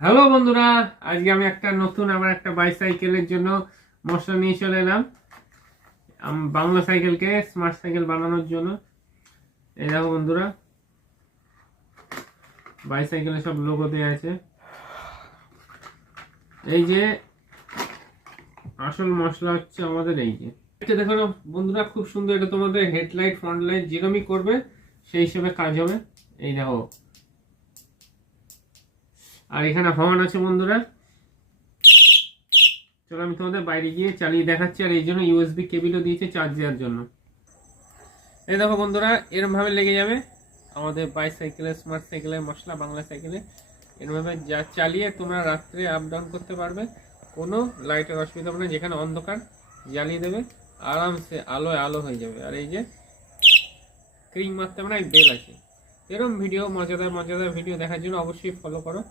Hello বন্ধুরা, আজকে আমি একটা নতুন আমার একটা বাইসাইকেলের জন্য মশলা নিয়ে চলে এলাম। বাংলা সাইকেলকে স্মার্ট সাইকেল বানানোর জন্য। এই দেখো বন্ধুরা, বাইসাইকেলে সব লোগো দেওয়া আছে। এই যে আসল মশলা হচ্ছে আমাদের এই যে এটা দেখো না বন্ধুরা, খুব সুন্দর। এটা তোমাদের হেডলাইট ফ্রন্ট লাইট যেরকমই করবে সেই হিসেবে কাজ হবে। এই দেখো, আর এখানে হর্ন আছে বন্ধুরা। চলো আমি তোমাদের বাইরে গিয়ে চালিয়ে দেখাচ্ছি। আর এই জন্য ইউএসবি কেবিলও দিয়েছে চার্জ দেওয়ার জন্য। এই দেখো বন্ধুরা, এরম ভাবে লেগে যাবে আমাদের বাইসাইকেলে স্মার্ট সাইকেলের মশলা বাংলা সাইকেলে। এরমভাবে যা চালিয়ে তোমরা রাত্রে আপ ডাউন করতে পারবে, কোনো লাইটের অসুবিধা হবে না। যেখানে অন্ধকার জ্বালিয়ে দেবে, আরামসে আলোয় আলো হয়ে যাবে। আর এই যে ক্রিং মারতে হবে না, বেল আছে। এরম ভিডিও, মজাদার মজাদার ভিডিও দেখার জন্য অবশ্যই ফলো করো।